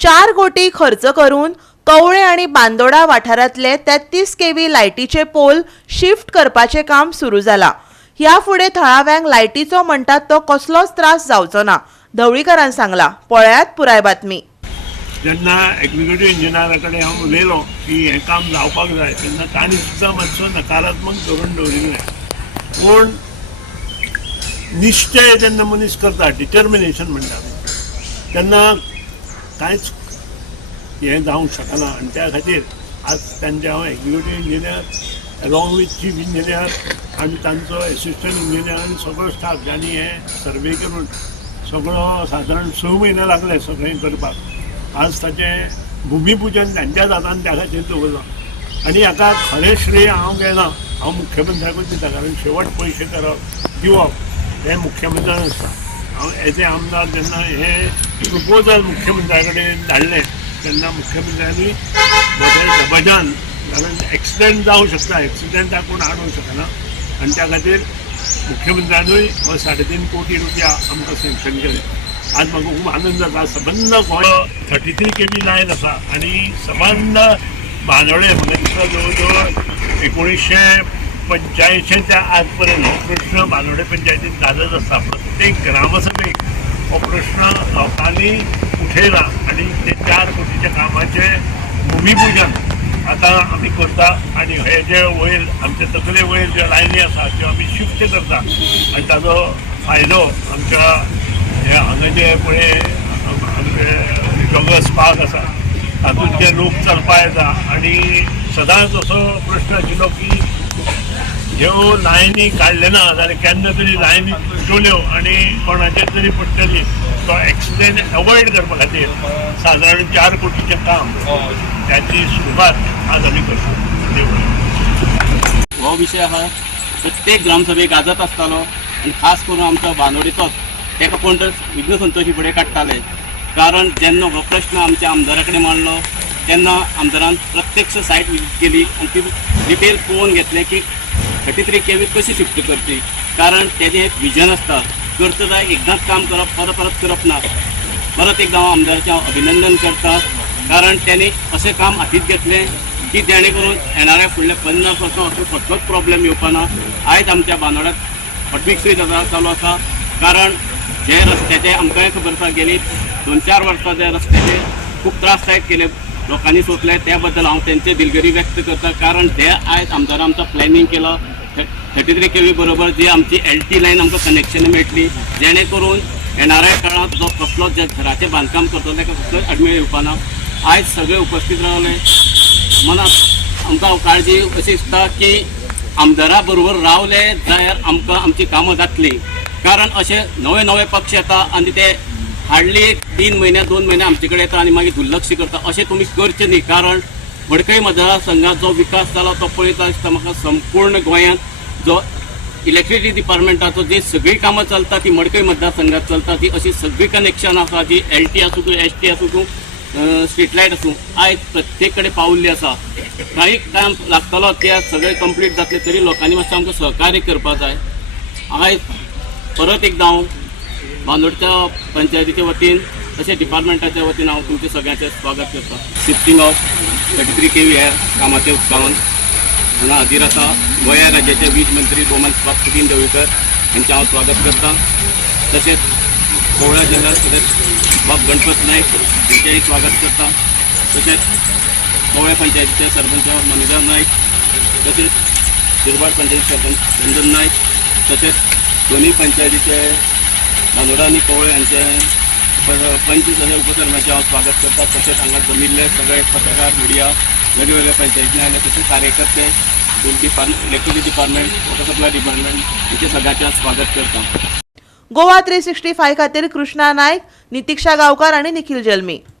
4 कोटी खर्च करून कवळे आणि बांदोडा वाठारांतले 33 केव्ही लायटीचे पोल शिफ्ट करपाचे काम सुरू जाला। ह्या फुडें थळाव्यांक लायटीचो म्हणटात तो कसलोच त्रास जावचो ना, ढवळीकरान सांगला। पळयात पुराय बातमी। जेन्ना एक्झिक्युटिव्ह इंजिनियरा कडेन हांव उलयलो की हें काम जावपाक जाय तेन्ना तांणी सुद्दां मातसो नकारात्मक धोरण दवरिल्लें। पूण निश्चय जेन्ना मनीस करता, डिटर्मिनेशन म्हणटा तेन्ना कांयच हें जावंक शकना। आनी त्या खातीर आज तांचे हांव executive engineer along with chief engineer आनी तांचो एसिस्टंट इंजिनियर आनी सगळो स्टाफ जाणी हें सर्वे करून सगळो सादारण 6 म्हयने लागले सगळें करपाक। आज ताचें भुमीपुजन त्यांच्याच हातान त्या खातीर दवरलां आनी हाका खरें श्रेय हांव घेना, हांव मुख्यमंत्र्याकूच दिता। कारण शेवट पयशे करप दिवप हें मुख्यमंत्र्यान आसता। हांव एज ए आमदार जेन्ना हें प्रपोजल मुख्यमंत्र्या कडेन धाडलें तेन्ना मुख्यमंत्र्यांनी म्हजें जबजान, कारण एक्सिडेंट जावं शकता, एक्सिडेंटाक कोण हाडूंक शकना आनी त्या खातीर मुख्यमंत्र्यानूय 3.5 कोटी रुपया आमकां सँक्शन केले। आज म्हाका खूब आनंद जाता। सबंद गोंय 33 केव्ही लायन आसा आनी सबंद बांदोडे म्हाका दिसता जवळ जवळ 1985 आज पर्यंत हो प्रश्न बांदोडे पंचायतीन चालत आसा। प्रत्येक ग्रामसभेक हो प्रश्न लोकांनी उठयला आनी ते 4 कोटीच्या कामाचे भुमीपुजन आतां आमी करता आनी हे जे वयर आमचे तकले वयर ज्यो लायनी आसा त्यो आमी शिफ्ट करता आनी ताजो फायदो आमच्या हे हांगा जे पळय आमचे जॉगर्स पार्क आसा तातूंत जे लोक चलपा येता आनी सदांच असो प्रश्न आशिल्लो की ह्यो लायनी काडले ना जाल्यार केन्ना तरी लायनी तुटल्यो आनी कोणाचेर तरी पडटली। तो एक्सिडेंट अवॉयड करपा खातीर सादारण 4 कोटीचें काम त्याची सुरवात आज आमी करता। हो विशय हा प्रत्येक ग्रामसभेक गाजत आसतालो आनी खास करून आमचो बांदोडेचोच तेका कोण तर विघ्न संतोशी फुडें काडटाले। कारण जेन्ना हो प्रश्न आमच्या आमदारा कडेन मांडलो तेन्ना आमदारान प्रत्यक्ष सायट विजीट केली आनी ती डिटेल पळोवन घेतलें की 33 केव्ही कशी शिफ्ट करची। कारण तेजें एक विजन आसता, करता जाय एकदांच काम करप, परत परत करप ना। परत एकदां हांव आमदाराचें अभिनंदन करता, कारण तेणी अशें काम हातींत घेतलें की जेणे करून येणाऱ्या फुडल्या 50 वर्सां असो कसलोच प्रॉब्लेम येवपा ना। आयज आमच्या बांदोड्यांत हॉटमिक्सरी चालू आसा, कारण जे रस्त्याचे आमकांय खबर आसा गेली 2-4 वर्सां जे रस्त्याचे खूब त्रास जायत केले, लोकांनी सोंसले, त्या बद्दल हांव तेंचे दिलगिरी व्यक्त करता। कारण ते आयज आमदारान आमचं प्लॅनिंग केलं 33 केव्ही बरोबर जी आमची LT लायन आमकां कनेक्शन मेळटली, जेणे करून येणाऱ्या काळात जो कसलो जे घराचें बांदकाम करता ताका कसलोच अडमेळ येवपा ना। आयज सगळे उपस्थित रावले, मनात आमकां काळजी अशी दिसता की आमदारा बरोबर रावले जाल्यार आमकां आमची कामां जातली। कारण असे नवे नवे पक्ष येता आनी ते हार्डली 3 म्हयने 2 म्हयने आमचे कडेन येता आनी मागीर दुर्लक्ष करता। अशें तुमी करचें न्ही, कारण मडकय मतदारसंघात जो विकास जाला तो पळयता दिसता म्हाका संपूर्ण गोंयांत जो इलेक्ट्रिसिटी डिपार्टमेंटाचो जी सगळी कामां चलता ती मडकय मतदारसंघात चलता। ती अशी सगळी कनेक्शन आसा, जी LT आसूं तूं ST आसूं तूं स्ट्रीट लायट आसूं आयज प्रत्येक कडेन पावल्ली आसा। काही टायम लागतलो ते सगळे कंप्लीट जातले तरी लोकांनी मातशें आमकां सहकार्य करपा जाय। आयज परत एकदां हांव बांदोडच्या पंचायतीच्या वतीन तशें डिपार्टमेंटाच्या वतीन हांव तुमचे सगळ्यांचें स्वागत करता। शिफ्टिंग ऑफ 33 केव्ही ह्या कामाच्या उत्सवान हांगा हाजीर आसा गोंया राज्याचे वीज मंत्री गोमान प्रताप ढवळीकर हांचें हांव स्वागत करता। तशेंच कवळ्या जिल्हा सदस्य बाब गणपत नायक हांचेंय स्वागत करता। तशेंच कवळ्या पंचायतीचे सरपंच मनोहर नायक, तशेंच शिरवाड पंचायती सरपंच रंजन नायक, तशेंच दोन्ही पंचायतीचे बांदोडा आनी कवळे हांचे पंच तशें उपसरपंचाचें हांव स्वागत करता। तशेंच हांगा जमिल्ले सगळे पत्रकार मिडिया वेगवेगळ्या पंचायतींतले आयले, तशेंच कार्यकर्ते electricity department, water supply department हांचे सगळ्यांचें स्वागत करता। गोवा 365 खातीर कृष्णा नायक, नितीक्षा गांवकार आनी निखिल जल्मी।